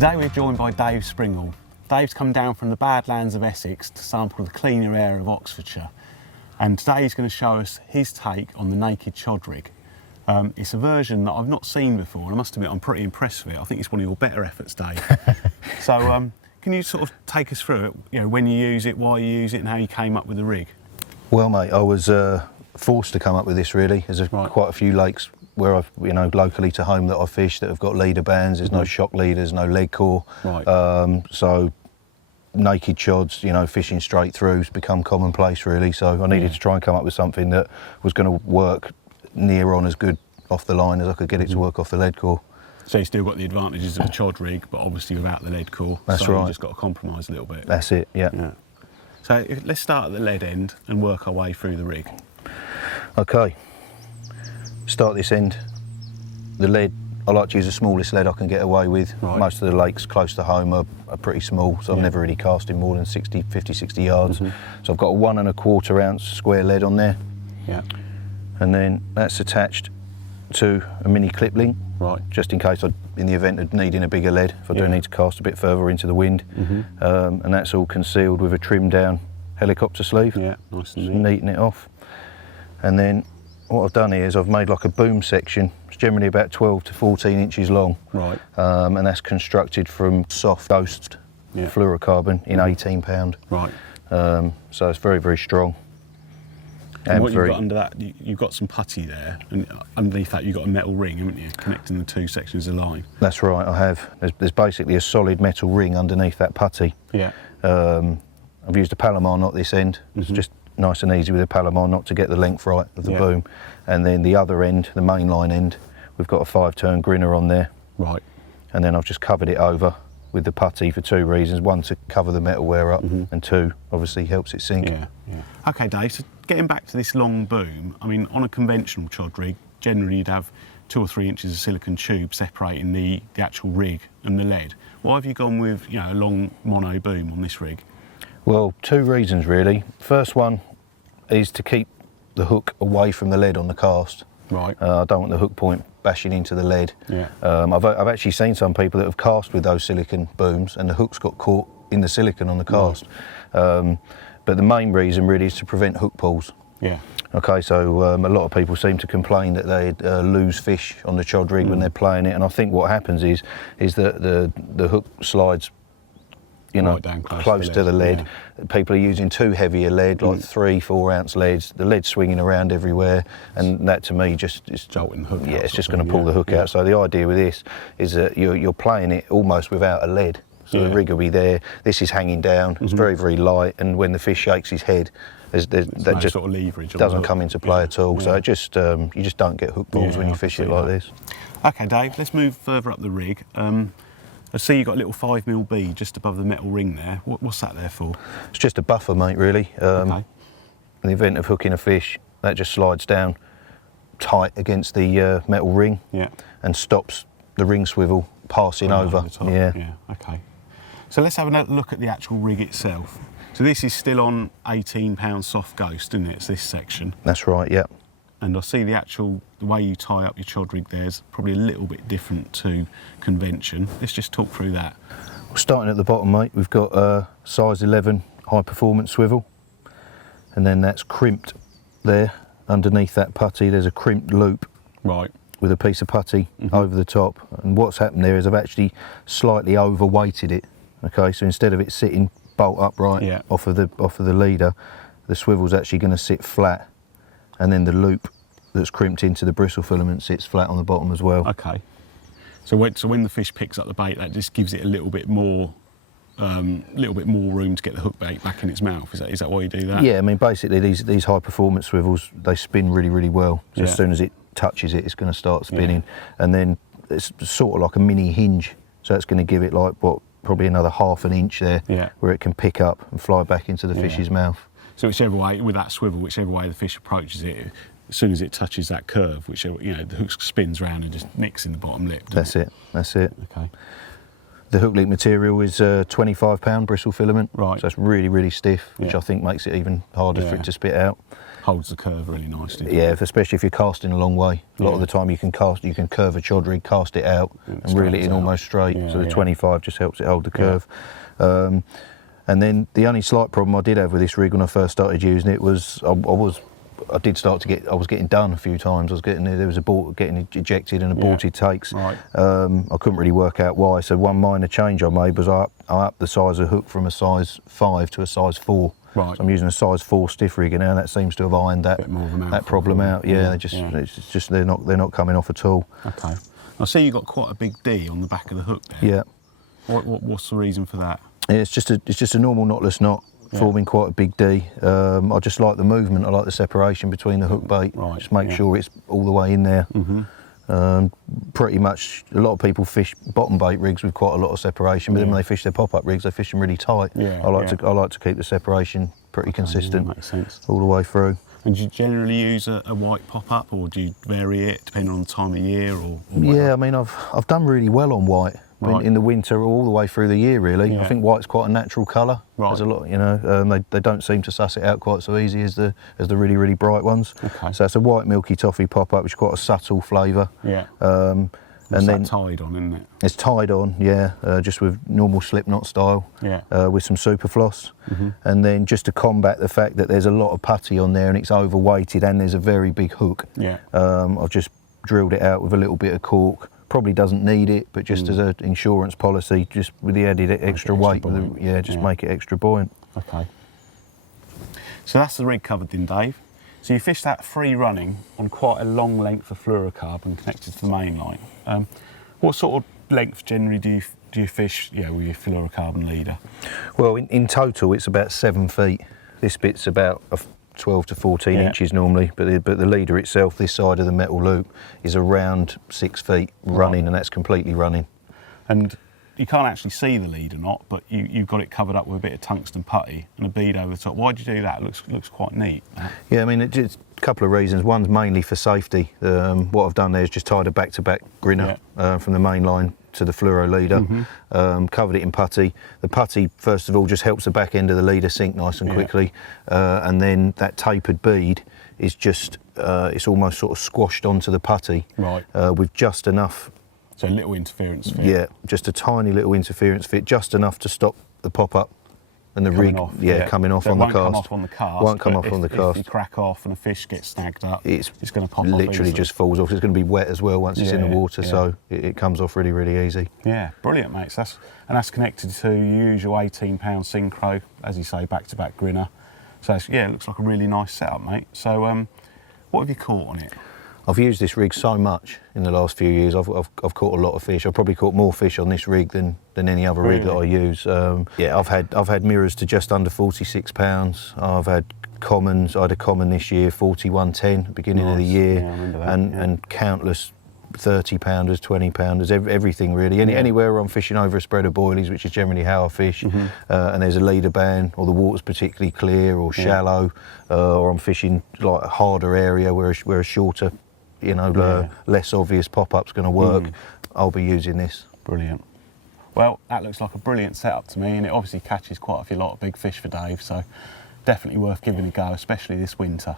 Today we're joined by Dave Springall. Dave's come down from the Badlands of Essex to sample the cleaner air of Oxfordshire. And today he's going to show us his take on the Naked Chod Rig. It's a version that I've not seen before, and I must admit I'm pretty impressed with it. I think it's one of your better efforts, Dave. So can you sort of take us through it, you know, when you use it, why you use it, and how you came up with the rig? Well, mate, I was forced to come up with this really. There's quite a few lakes where I've, locally to home that I fish that have got leader bands. There's no shock leaders, no lead core. Right. So naked chods, fishing straight through has become commonplace really. So I needed to try and come up with something that was going to work near on as good off the line as I could get it to work off the lead core. So you still got the advantages of the chod rig, but obviously without the lead core. That's so right. You just got to compromise a little bit. That's it, yeah. So let's start at the lead end and work our way through the rig. Okay, start this end. The lead, I like to use the smallest lead I can get away with. Right. Most of the lakes close to home are pretty small, so I'm never really casting more than 50, 60 yards. So I've got a 1 1/4 ounce square lead on there. Yeah. And then that's attached to a mini clip link, Right. just in case in the event of needing a bigger lead, if I do need to cast a bit further into the wind. And that's all concealed with a trimmed down helicopter sleeve. Yeah, nice and Just neat. neaten it off. And then what I've done here is I've made like a boom section. It's generally about 12 to 14 inches long. Right. And that's constructed from soft ghost fluorocarbon in 18 pound. Right. So it's very, very strong. And what you've got under that, you've got some putty there, and underneath that you've got a metal ring, haven't you, connecting the two sections of line? That's right, I have. There's basically a solid metal ring underneath that putty. Yeah. I've used a Palomar knot this end. It's just nice and easy with a Palomar knot to get the length right of the boom. And then the other end, the main line end, we've got a 5-turn grinner on there. Right. And then I've just covered it over with the putty for 2 reasons. 1, to cover the metal wear up, and 2, obviously helps it sink. Yeah. Okay, Dave, so getting back to this long boom, I mean, on a conventional chod rig, generally you'd have 2 or 3 inches of silicone tube separating the actual rig and the lead. Why have you gone with, a long mono boom on this rig? Well, 2 reasons really. First one is to keep the hook away from the lead on the cast. Right. I don't want the hook point bashing into the lead. Yeah. I've actually seen some people that have cast with those silicone booms and the hook's got caught in the silicone on the cast. Right. But the main reason really is to prevent hook pulls. Yeah. Okay, so a lot of people seem to complain that they lose fish on the chod rig when they're playing it, and I think what happens is that the hook slides right down close to the lead. Yeah. People are using too heavy a lead, like 3-4 ounce leads. The lead's swinging around everywhere, and that to me just is jolting the hook. Yeah, it's just going to pull the hook out. So the idea with this is that you're playing it almost without a lead. So the rig will be there. This is hanging down. It's very, very light, and when the fish shakes his head, that just sort of leverage doesn't come into play at all. So it just you just don't get hook balls when you fish it like this. Okay, Dave, let's move further up the rig. I see you've got a little 5mm bead just above the metal ring there. What's that there for? It's just a buffer, mate, really. Okay. In the event of hooking a fish, that just slides down tight against the metal ring and stops the ring swivel passing over. Yeah, okay. So let's have a look at the actual rig itself. So this is still on 18 pound soft ghost, isn't it? It's this section. That's right, yeah. And I see the way you tie up your chod rig there is probably a little bit different to convention. Let's just talk through that. Starting at the bottom, mate, we've got a size 11 high performance swivel, and then that's crimped there. Underneath that putty, there's a crimped loop. Right. With a piece of putty over the top. And what's happened there is I've actually slightly overweighted it. Okay, so instead of it sitting bolt upright off of the leader, the swivel's actually going to sit flat, and then the loop that's crimped into the bristle filament sits flat on the bottom as well. Okay. So when the fish picks up the bait, that just gives it a little bit more room to get the hook bait back in its mouth. Is that why you do that? Yeah, I mean basically these high performance swivels, they spin really, really well. So as soon as it touches it, it's going to start spinning, and then it's sort of like a mini hinge. So it's going to give it like probably another ½ an inch there, where it can pick up and fly back into the fish's mouth. So whichever way, with that swivel, whichever way the fish approaches it, as soon as it touches that curve, whichever, the hook spins round and just nicks in the bottom lip. That's it. Okay. The hook link material is 25 pound bristle filament. Right. So it's really, really stiff, which I think makes it even harder for it to spit out. Holds the curve really nicely. Yeah, especially if you're casting a long way. A lot of the time you can curve a chod rig, cast it out, and reel it in almost straight. So the 25 just helps it hold the curve. And then the only slight problem I did have with this rig when I first started using it was I was getting done a few times. There was getting ejected and aborted takes. Right. I couldn't really work out why. So one minor change I made was I upped the size of hook from a size 5 to a size 4. Right. So I'm using a size 4 stiff rig now, and that seems to have ironed that problem out. Yeah, it's just they're not coming off at all. Okay. I see you got quite a big D on the back of the hook there. Yeah. What's the reason for that? Yeah, it's just a normal knotless knot. Forming quite a big D. I just like the movement. I like the separation between the hook bait. Right, just make sure it's all the way in there. Pretty much, a lot of people fish bottom bait rigs with quite a lot of separation, but then when they fish their pop-up rigs, they fish them really tight. I like to keep the separation pretty consistent. Makes sense. All the way through. And do you generally use a white pop-up, or do you vary it depending on the time of year, or yeah, I mean, I've done really well on white. In the winter, all the way through the year, really. I think white's quite a natural colour. There's a lot, they don't seem to suss it out quite so easy as the really, really bright ones. Okay. So it's a white milky toffee pop-up, which is quite a subtle flavour. Yeah. And then tied on, isn't it? It's tied on, yeah, just with normal slip knot style. Yeah. With some super floss. And then just to combat the fact that there's a lot of putty on there and it's overweighted and there's a very big hook. Yeah. I've just drilled it out with a little bit of cork. Probably doesn't need it, but just as an insurance policy, just with the added extra weight, make it extra buoyant. Okay. So that's the rig covered then, Dave. So you fish that free running on quite a long length of fluorocarbon connected to the main line. What sort of length generally do you fish with your fluorocarbon leader? Well, in total it's about 7 feet. This bit's about 12 to 14 inches normally, but the leader itself, this side of the metal loop, is around 6 feet running, and that's completely running. And you can't actually see the leader knot, but you've got it covered up with a bit of tungsten putty and a bead over the top. Why'd you do that? It looks quite neat. Yeah, I mean, it's a couple of reasons. One's mainly for safety. What I've done there is just tied a back-to-back grinner from the main line to the fluoro leader, covered it in putty. The putty, first of all, just helps the back end of the leader sink nice and quickly, and then that tapered bead is just, it's almost sort of squashed onto the putty with just enough. So a little interference fit. Yeah, just a tiny little interference fit, just enough to stop the pop-up and the rig coming off on the cast. Won't come off on the cast. Won't come off on the cast. If you crack off and a fish gets snagged up, it's going to pop off. Literally just falls off. It's going to be wet as well once it's in the water, so it comes off really, really easy. Yeah, brilliant, mate. So that's connected to your usual 18-pound synchro, as you say, back-to-back grinner. So it looks like a really nice setup, mate. So what have you caught on it? I've used this rig so much in the last few years. I've caught a lot of fish. I've probably caught more fish on this rig than any other rig that I use. I've had mirrors to just under 46 pounds. I've had commons. I had a common this year, 41.10 at the beginning of the year, and countless 30-pounders, 20-pounders, everything really. Anywhere where I'm fishing over a spread of boilies, which is generally how I fish, and there's a leader band, or the water's particularly clear or shallow, or I'm fishing like a harder area where a shorter, less obvious pop-up's going to work, I'll be using this. Brilliant. Well, that looks like a brilliant setup to me, and it obviously catches quite a lot of big fish for Dave, so definitely worth giving a go, especially this winter.